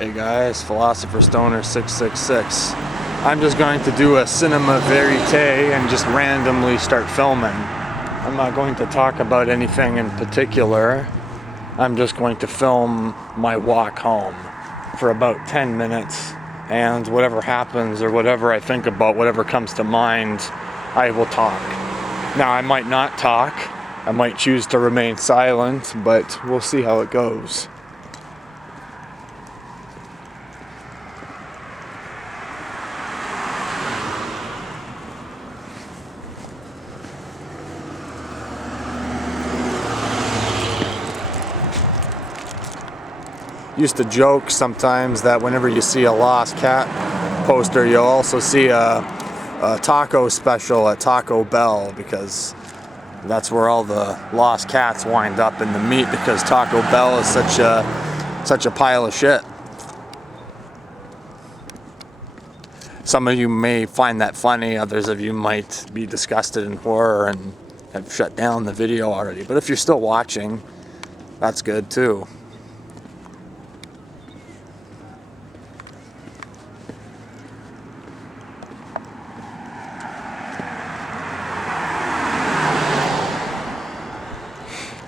Hey guys, Philosopher Stoner 666. I'm just going to do a Cinéma vérité and just randomly start filming. I'm not going to talk about anything in particular. I'm just going to film my walk home for about 10 minutes, and whatever happens or whatever I think about, whatever comes to mind, I will talk. Now, I might not talk. I might choose to remain silent, but we'll see how it goes. Used to joke sometimes that whenever you see a lost cat poster, you'll also see a taco special at Taco Bell, because that's where all the lost cats wind up in the meat, because Taco Bell is such a pile of shit. Some of you may find that funny, others of you might be disgusted in horror and have shut down the video already. But if you're still watching, that's good too.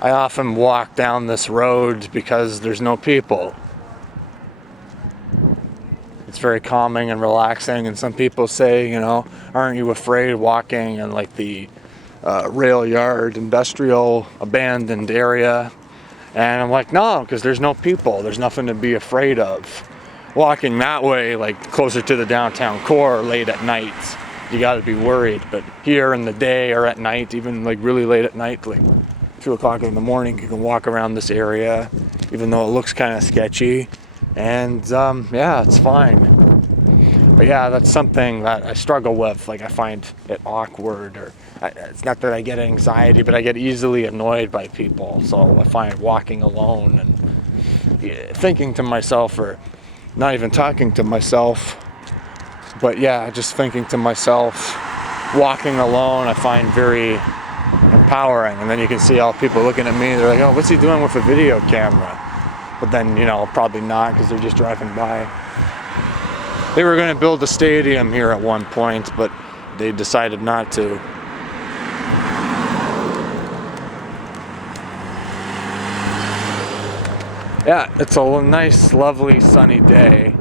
I often walk down this road because there's no people. It's very calming and relaxing, and some people say, aren't you afraid walking in like the rail yard, industrial, abandoned area? And I'm like, no, because there's no people. There's nothing to be afraid of. Walking that way, like closer to the downtown core late at night, you got to be worried. But here in the day or at night, even like really late at night, like 2 o'clock in the morning, you can walk around this area, even though it looks kind of sketchy, and yeah, it's fine. But yeah, that's something that I struggle with. Like, I find it awkward, or it's not that I get anxiety, but I get easily annoyed by people. So I find walking alone and thinking to myself, or not even talking to myself, but yeah, just thinking to myself, walking alone, I find very empowering. And then you can see all people looking at me, they're like, oh, what's he doing with a video camera? But then, probably not, because they're just driving by. They were going to build a stadium here at one point, but they decided not to. Yeah, it's a nice, lovely, sunny day.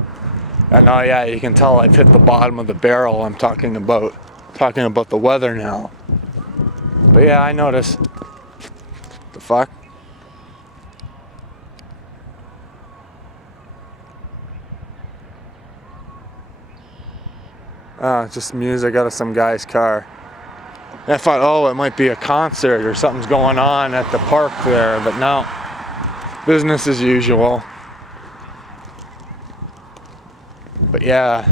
And oh yeah, you can tell I've hit the bottom of the barrel. I'm talking about the weather now. But yeah, I noticed. The fuck? Just music out of some guy's car. And I thought, oh, it might be a concert or something's going on at the park there, but no. Business as usual. But yeah,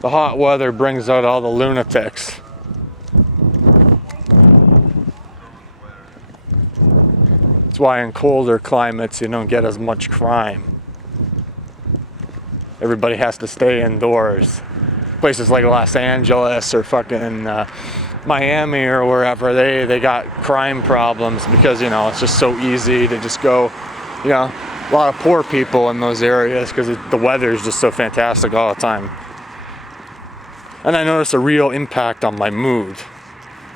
the hot weather brings out all the lunatics. That's why in colder climates you don't get as much crime. Everybody has to stay indoors. Places like Los Angeles or fucking Miami or wherever, they got crime problems because, it's just so easy to just go, a lot of poor people in those areas because the weather is just so fantastic all the time. And I noticed a real impact on my mood.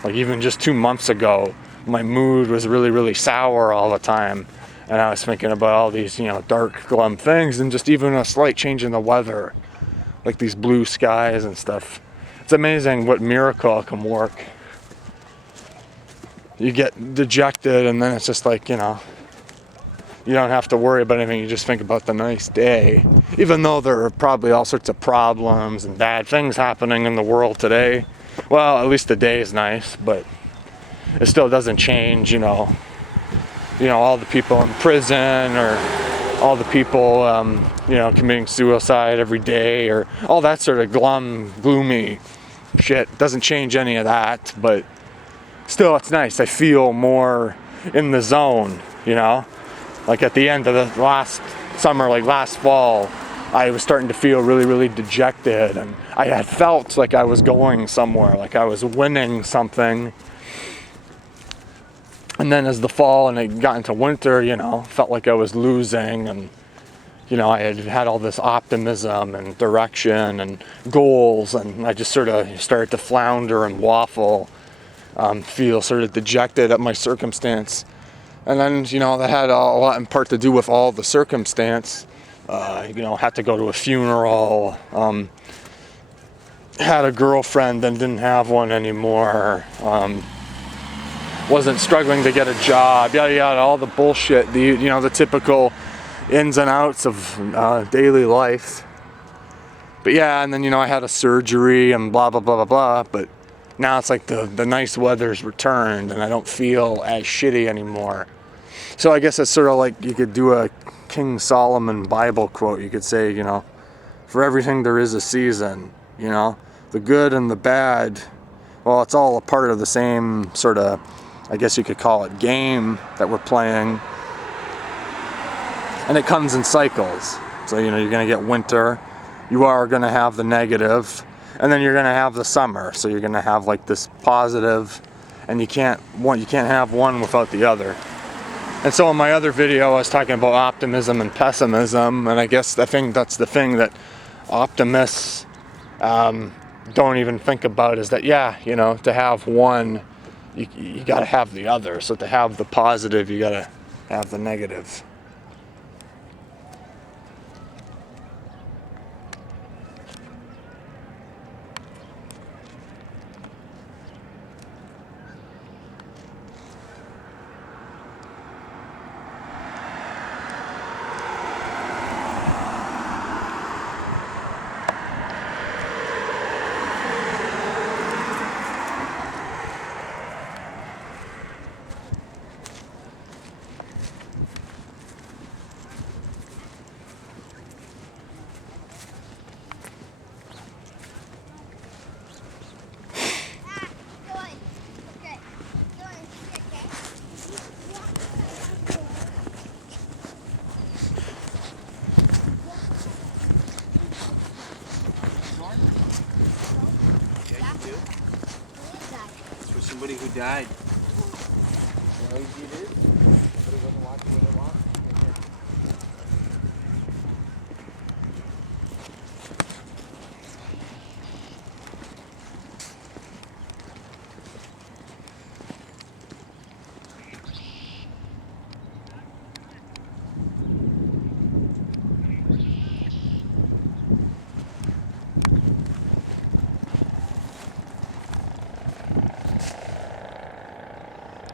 Like even just 2 months ago, my mood was really, really sour all the time. And I was thinking about all these, dark, glum things, and just even a slight change in the weather, like these blue skies and stuff. It's amazing what miracle can work. You get dejected, and then it's just like, you don't have to worry about anything. You just think about the nice day. Even though there are probably all sorts of problems and bad things happening in the world today. Well, at least the day is nice, but it still doesn't change, all the people in prison, or all the people, committing suicide every day, or all that sort of gloomy shit. Doesn't change any of that, but still, it's nice. I feel more in the zone, Like at the end of the last summer, like last fall, I was starting to feel really, really dejected, and I had felt like I was going somewhere, like I was winning something. And then as the fall and it got into winter, felt like I was losing, and I had had all this optimism and direction and goals, and I just sort of started to flounder and waffle, feel sort of dejected at my circumstance. And then, that had a lot in part to do with all the circumstance. Had to go to a funeral, had a girlfriend and didn't have one anymore, wasn't struggling to get a job, yada yada, all the bullshit, the typical ins and outs of daily life. But yeah, and then I had a surgery and blah blah blah blah blah. But now it's like the nice weather's returned and I don't feel as shitty anymore. So I guess it's sort of like you could do a King Solomon Bible quote. You could say, for everything there is a season. The good and the bad, well, it's all a part of the same sort of, I guess you could call it, game that we're playing. And it comes in cycles. So, you're going to get winter, you are going to have the negative, and then you're going to have the summer. So you're going to have like this positive, and you can't have one without the other. And so in my other video, I was talking about optimism and pessimism, and I think that's the thing that optimists don't even think about, is that, to have one, you got to have the other. So to have the positive, you got to have the negative. Somebody who died. You know who you did? Somebody wasn't watching when they lost.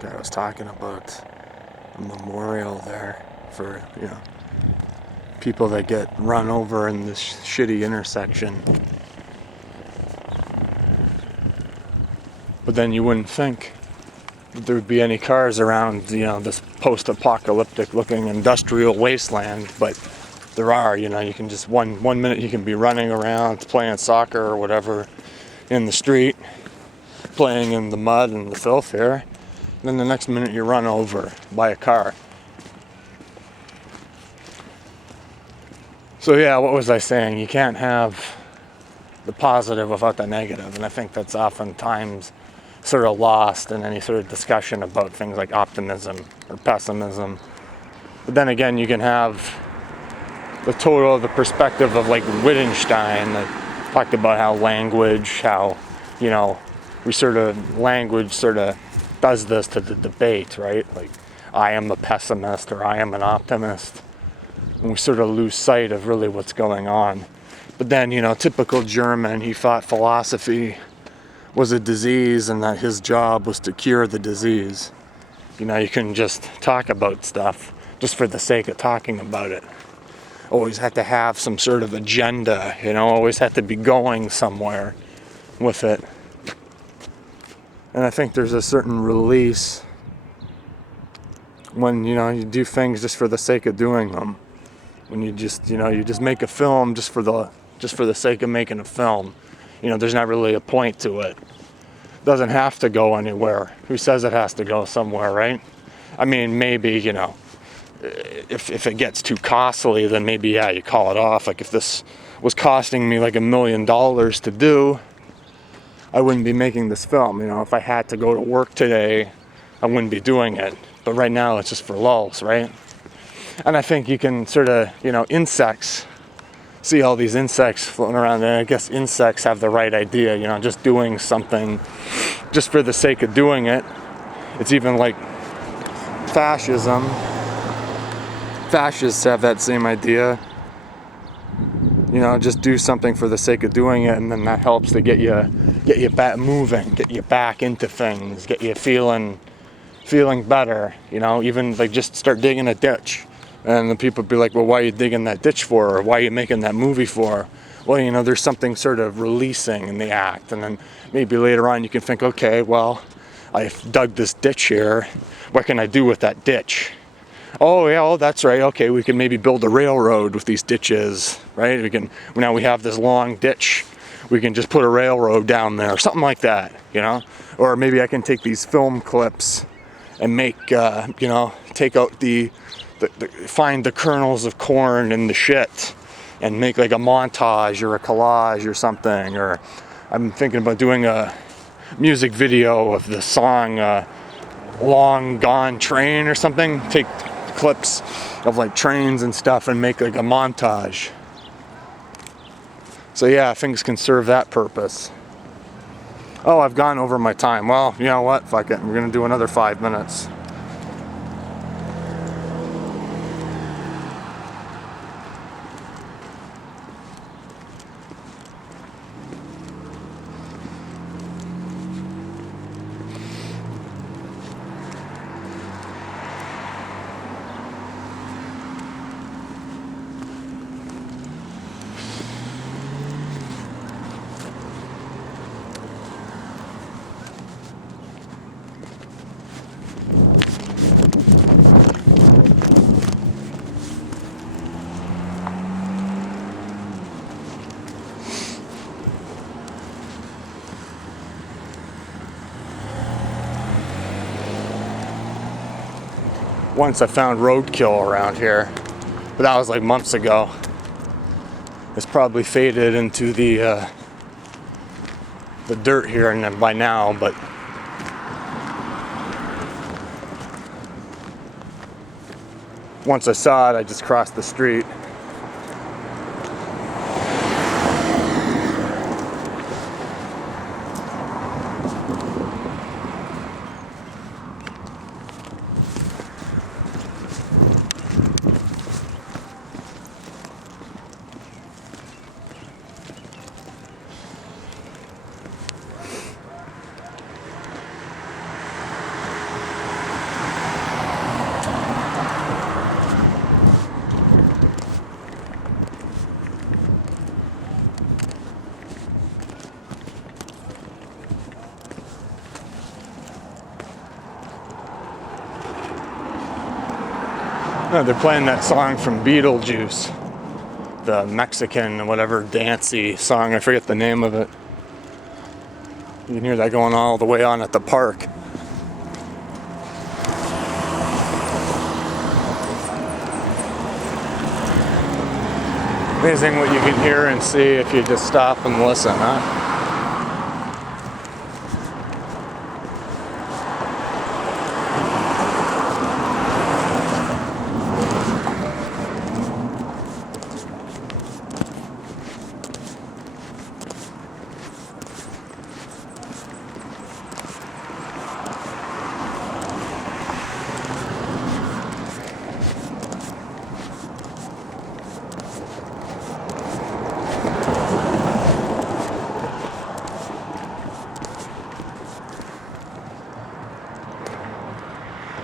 I was talking about a memorial there for, people that get run over in this shitty intersection. But then you wouldn't think that there would be any cars around, this post-apocalyptic looking industrial wasteland, but there are. You can just one minute you can be running around playing soccer or whatever in the street, playing in the mud and the filth here. Then the next minute you're run over by a car. So yeah, what was I saying? You can't have the positive without the negative, and I think that's oftentimes sort of lost in any sort of discussion about things like optimism or pessimism. But then again, you can have the perspective of like Wittgenstein that talked about how language does this to the debate, right? Like, I am a pessimist or I am an optimist. And we sort of lose sight of really what's going on. But then, typical German, he thought philosophy was a disease and that his job was to cure the disease. You couldn't just talk about stuff just for the sake of talking about it. Always had to have some sort of agenda, always had to be going somewhere with it. And I think there's a certain release when, you do things just for the sake of doing them. When you just make a film just for the sake of making a film. There's not really a point to it. It doesn't have to go anywhere. Who says it has to go somewhere, right? I mean, maybe, if it gets too costly, then maybe, you call it off. Like if this was costing me like $1 million to do, I wouldn't be making this film. If I had to go to work today, I wouldn't be doing it. But right now, it's just for lulz, right? And I think you can sort of, insects, see all these insects floating around there. I guess insects have the right idea, just doing something just for the sake of doing it. It's even like fascism. Fascists have that same idea. Just do something for the sake of doing it, and then that helps to get you back moving, get you back into things, get you feeling better. Even like just start digging a ditch, and the people be like, well, why are you digging that ditch for, or why are you making that movie for? Well, there's something sort of releasing in the act, and then maybe later on you can think, okay, well, I've dug this ditch here, what can I do with that ditch? Oh yeah, that's right. Okay, we can maybe build a railroad with these ditches, right? Now we have this long ditch. We can just put a railroad down there, something like that, Or maybe I can take these film clips and make, take out find the kernels of corn in the shit and make like a montage or a collage or something. Or I'm thinking about doing a music video of the song Long Gone Train or something. Take clips of like trains and stuff and make like a montage. So yeah, things can serve that purpose. Oh, I've gone over my time. Well, you know what? Fuck it. We're gonna do another 5 minutes. Once I found roadkill around here, but that was like months ago. It's probably faded into the dirt here and by now, but once I saw it, I just crossed the street. No, they're playing that song from Beetlejuice, the Mexican whatever dancey song. I forget the name of it. You can hear that going all the way on at the park. Amazing what you can hear and see if you just stop and listen, huh?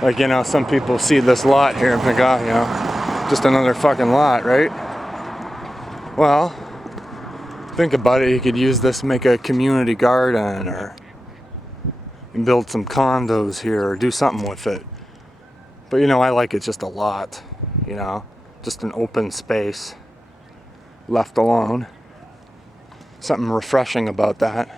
Like, some people see this lot here and think, oh, just another fucking lot, right? Well, think about it. You could use this to make a community garden, or build some condos here, or do something with it. But, I like it just a lot, just an open space left alone. Something refreshing about that.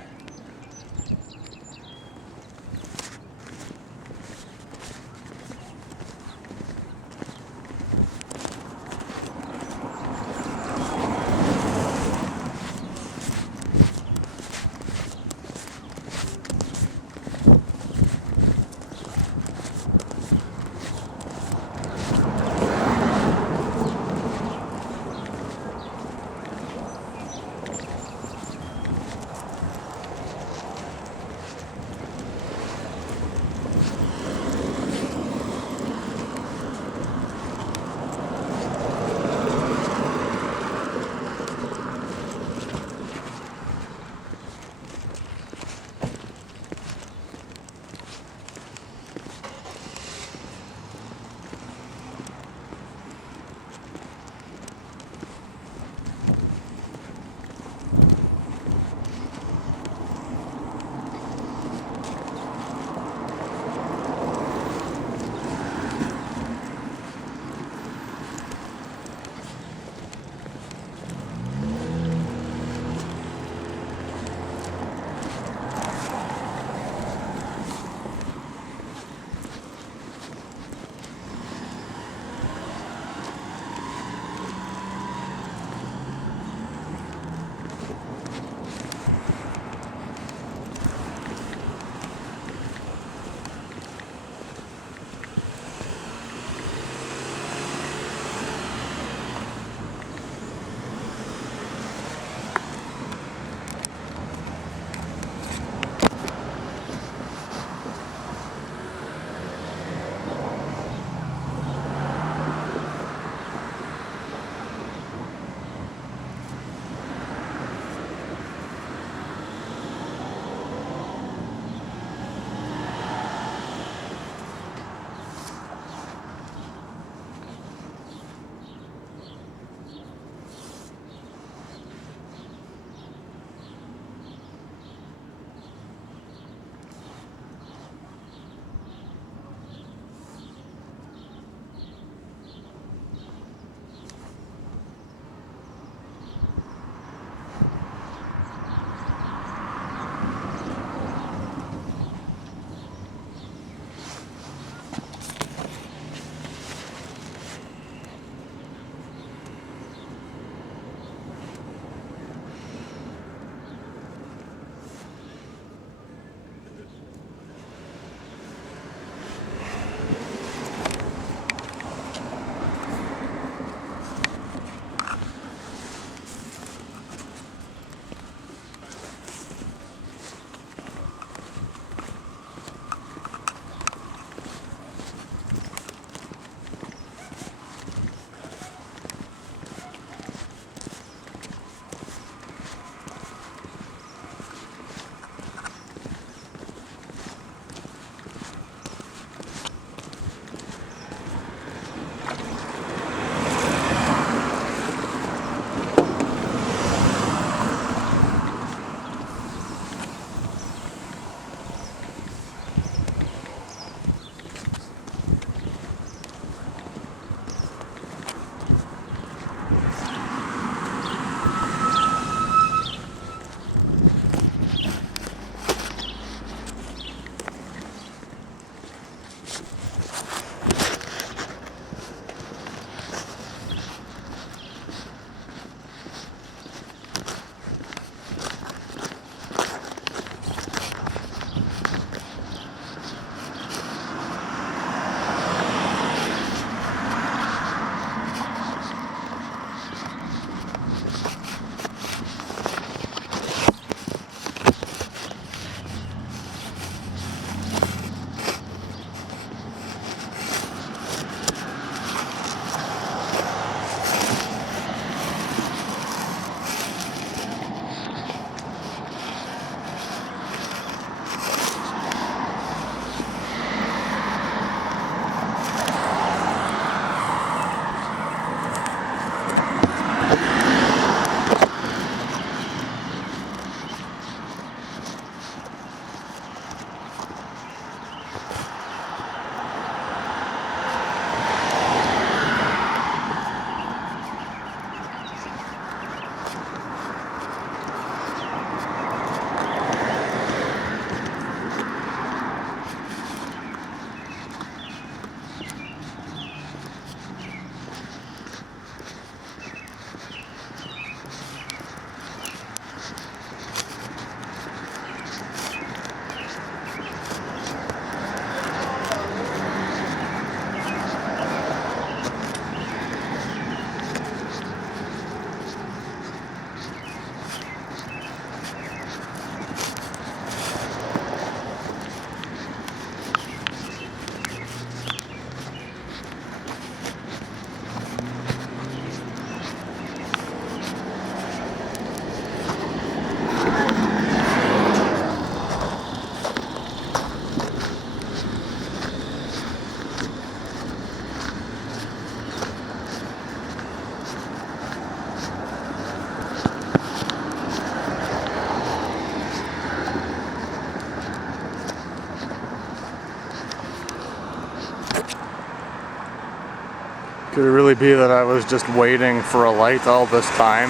Could it really be that I was just waiting for a light all this time?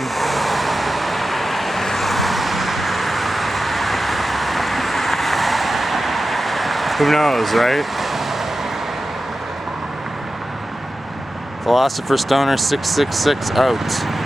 Who knows, right? Philosopher Stoner 666 out.